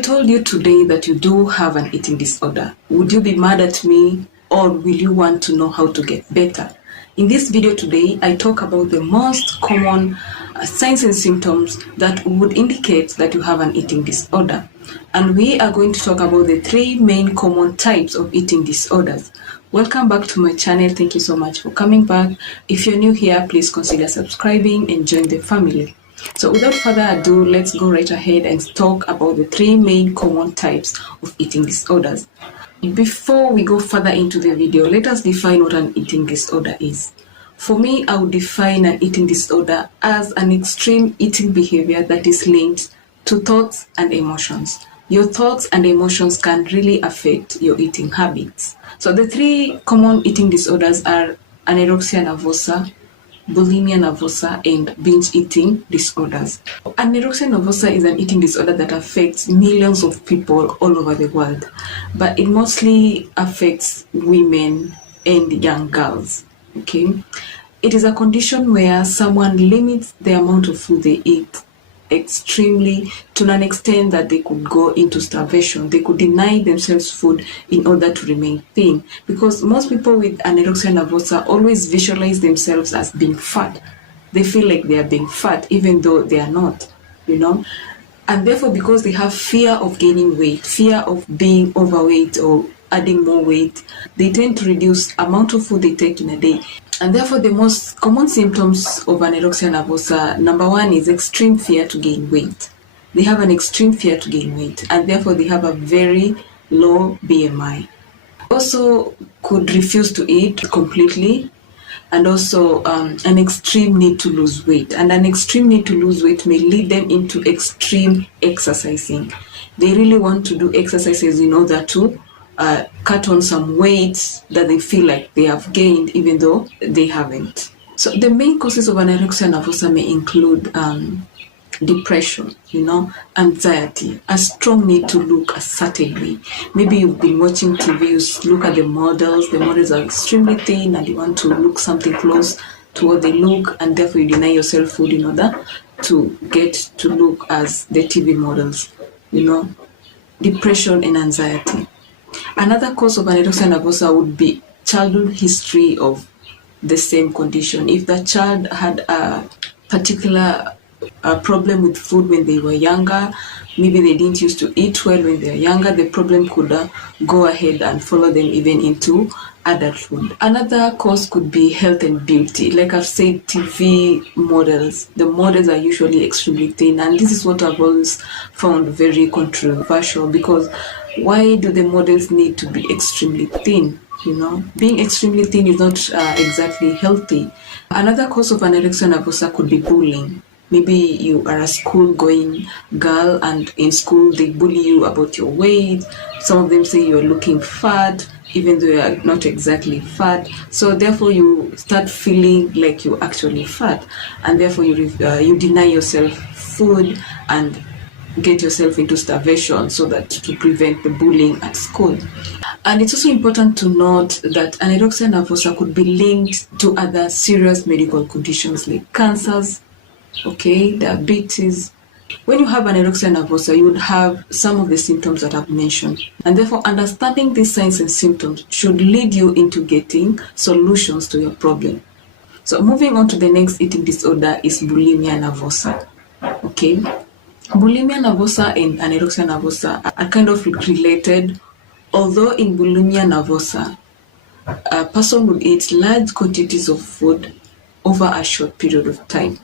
I told you today that you do have an eating disorder, would you be mad at me or will you want to know how to get better? In this video today, I talk about the most common signs and symptoms that would indicate that you have an eating disorder. And we are going to talk about the three main common types of eating disorders. Welcome back to my channel. Thank you so much for coming back. If you're new here, please consider subscribing and join the family. So without further ado, let's go right ahead and talk about the three main common types of eating disorders. Before we go further into the video, let us define what an eating disorder is. For me, I would define an eating disorder as an extreme eating behavior that is linked to thoughts and emotions. Your thoughts and emotions can really affect your eating habits. So the three common eating disorders are anorexia nervosa, bulimia nervosa, and binge eating disorders. Anorexia nervosa is an eating disorder that affects millions of people all over the world, but it mostly affects women and young girls. Okay, it is a condition where someone limits the amount of food they eat extremely to an extent that they could go into starvation. They could deny themselves food in order to remain thin, because most people with anorexia nervosa always visualize themselves as being fat. They feel like they are being fat even though they are not, and therefore, because they have fear of gaining weight, fear of being overweight or adding more weight, they tend to reduce amount of food they take in a day. And therefore, the most common symptoms of anorexia nervosa, number one is extreme fear to gain weight. They have an extreme fear to gain weight, and therefore they have a very low BMI. Also could refuse to eat completely, and also an extreme need to lose weight. And an extreme need to lose weight may lead them into extreme exercising. They really want to do exercises in order to cut on some weight that they feel like they have gained even though they haven't. So the main causes of anorexia nervosa may include depression, anxiety, a strong need to look a certain way. Maybe you've been watching TV, you look at the models are extremely thin and you want to look something close to what they look, and therefore you deny yourself food in order to get to look as the TV models, depression and anxiety. Another cause of anorexia nervosa would be childhood history of the same condition. If the child had a particular problem with food when they were younger, maybe they didn't used to eat well when they were younger, the problem could go ahead and follow them even into adulthood. Another cause could be health and beauty. Like I've said, TV models, the models are usually extremely thin, and this is what I've always found very controversial, because why do the models need to be extremely thin? Being extremely thin is not exactly healthy. Another cause of anorexia nervosa could be bullying. Maybe you are a school-going girl, and in school they bully you about your weight. Some of them say you're looking fat, even though you are not exactly fat. So therefore you start feeling like you're actually fat, and therefore you deny yourself food and get yourself into starvation so that to prevent the bullying at school. And it's also important to note that anorexia nervosa could be linked to other serious medical conditions like cancers, diabetes. When you have anorexia nervosa, you would have some of the symptoms that I've mentioned, and therefore understanding these signs and symptoms should lead you into getting solutions to your problem. So moving on to the next eating disorder is bulimia nervosa. Bulimia nervosa and anorexia nervosa are kind of related, although in bulimia nervosa, a person would eat large quantities of food over a short period of time.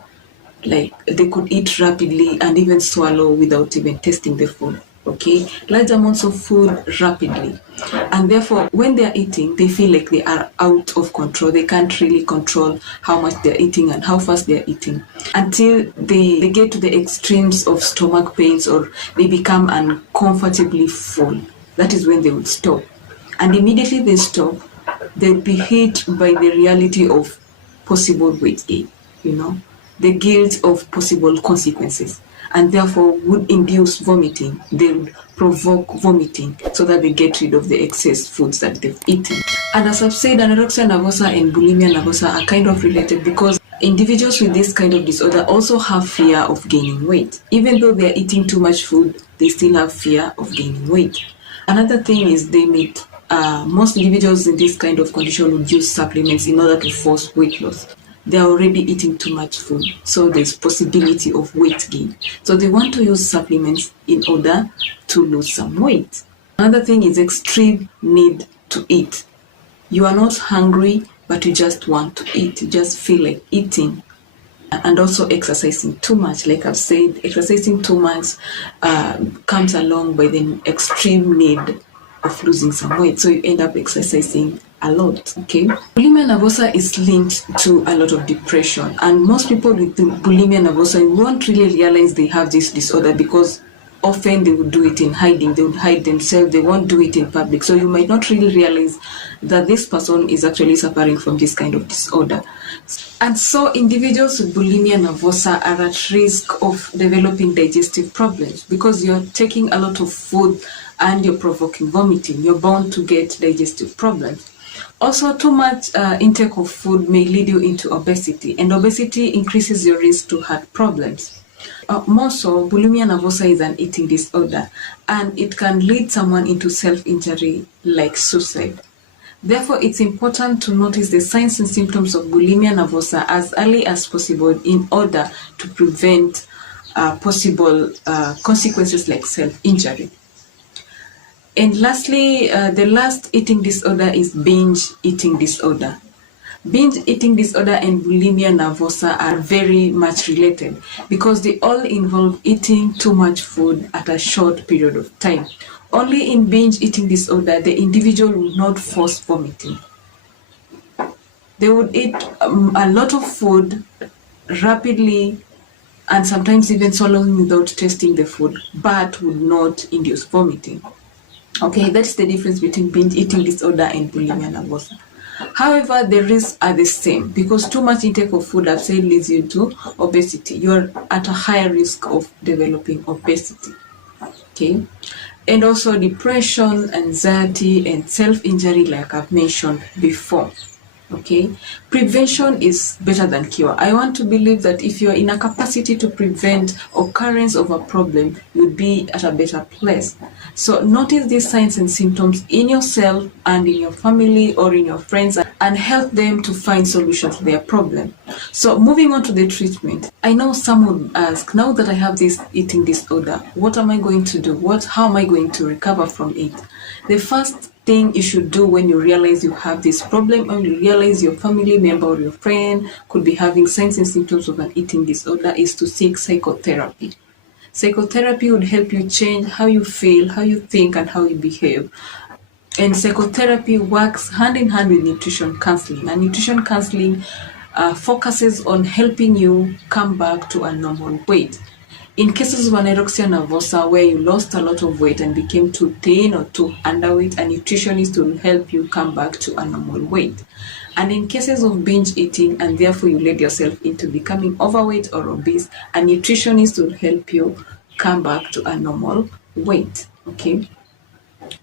Like they could eat rapidly and even swallow without even tasting the food. Large amounts of food rapidly. And therefore, when they are eating, they feel like they are out of control. They can't really control how much they're eating and how fast they're eating, until they get to the extremes of stomach pains or they become uncomfortably full. That is when they would stop. And immediately they stop, they'll be hit by the reality of possible weight gain, the guilt of possible consequences, and therefore would induce vomiting. They would provoke vomiting so that they get rid of the excess foods that they've eaten. And as I've said, anorexia nervosa and bulimia nervosa are kind of related, because Individuals with this kind of disorder also have fear of gaining weight. Even though they're eating too much food, they still have fear of gaining weight. Another thing is most individuals in this kind of condition would use supplements in order to force weight loss. They're already eating too much food, so there's possibility of weight gain. So they want to use supplements in order to lose some weight. Another thing is extreme need to eat. You are not hungry, but you just want to eat. You just feel like eating. And also exercising too much. Like I've said, exercising too much comes along by the extreme need of losing some weight. So you end up exercising a lot. Okay. Bulimia nervosa is linked to a lot of depression. And most people with bulimia nervosa won't really realize they have this disorder because often they would do it in hiding. They would hide themselves. They won't do it in public. So you might not really realize that this person is actually suffering from this kind of disorder. And so individuals with bulimia nervosa are at risk of developing digestive problems because you're taking a lot of food and you're provoking vomiting. You're bound to get digestive problems. Also, too much intake of food may lead you into obesity, and obesity increases your risk to heart problems. More so, bulimia nervosa is an eating disorder, and it can lead someone into self-injury like suicide. Therefore, it's important to notice the signs and symptoms of bulimia nervosa as early as possible in order to prevent possible consequences like self-injury. And lastly, the last eating disorder is binge eating disorder. Binge eating disorder and bulimia nervosa are very much related because they all involve eating too much food at a short period of time. Only in binge eating disorder, the individual will not force vomiting. They would eat a lot of food rapidly and sometimes even swallowing without tasting the food, but would not induce vomiting. Okay, that's the difference between binge eating disorder and bulimia nervosa. However, the risks are the same because too much intake of food, I've said, leads you to obesity. You're at a higher risk of developing obesity. Okay, and also depression, anxiety, and self-injury, like I've mentioned before. Okay, prevention is better than cure. I want to believe that if you're in a capacity to prevent occurrence of a problem, you'll be at a better place. So notice these signs and symptoms in yourself and in your family or in your friends and help them to find solutions to their problem. So moving on to the treatment, I know some would ask, now that I have this eating disorder, what am I going to do? How am I going to recover from it? The first thing you should do when you realize you have this problem or you realize your family member or your friend could be having signs and symptoms of an eating disorder is to seek psychotherapy. Psychotherapy would help you change how you feel, how you think, and how you behave. And psychotherapy works hand in hand with nutrition counseling. And nutrition counseling focuses on helping you come back to a normal weight. In cases of anorexia nervosa, where you lost a lot of weight and became too thin or too underweight, a nutritionist will help you come back to a normal weight. And in cases of binge eating, and therefore you led yourself into becoming overweight or obese, a nutritionist will help you come back to a normal weight. Okay.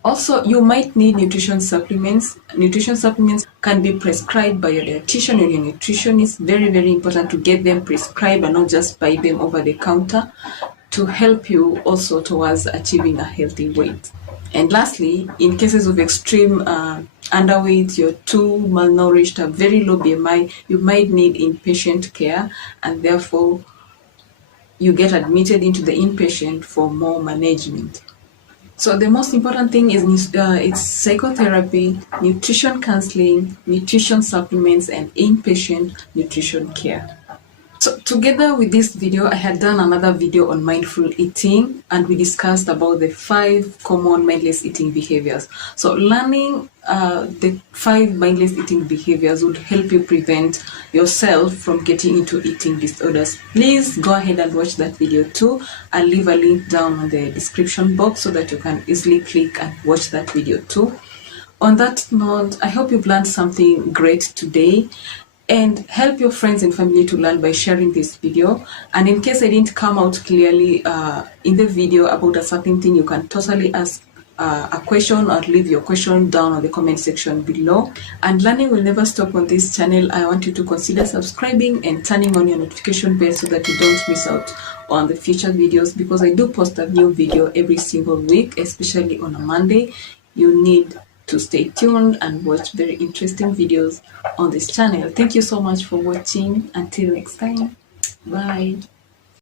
Also, you might need nutrition supplements. Nutrition supplements can be prescribed by your dietitian or your nutritionist. Very, very important to get them prescribed and not just buy them over the counter to help you also towards achieving a healthy weight. And lastly, in cases of extreme underweight, you're too malnourished, have very low BMI, you might need inpatient care, and therefore you get admitted into the inpatient for more management. So the most important thing is it's psychotherapy, nutrition counseling, nutrition supplements, and inpatient nutrition care. So together with this video, I had done another video on mindful eating, and we discussed about the 5 common mindless eating behaviors. So learning the 5 mindless eating behaviors would help you prevent yourself from getting into eating disorders. Please go ahead and watch that video too. I'll leave a link down in the description box so that you can easily click and watch that video too. On that note, I hope you've learned something great today. And help your friends and family to learn by sharing this video. And in case I didn't come out clearly in the video about a certain thing, you can totally ask a question or leave your question down on the comment section below. And learning will never stop on this channel. I want you to consider subscribing and turning on your notification bell so that you don't miss out on the future videos, because I do post a new video every single week, especially on a Monday. You need to stay tuned and watch very interesting videos on this channel. Thank you so much for watching. Until next time, bye.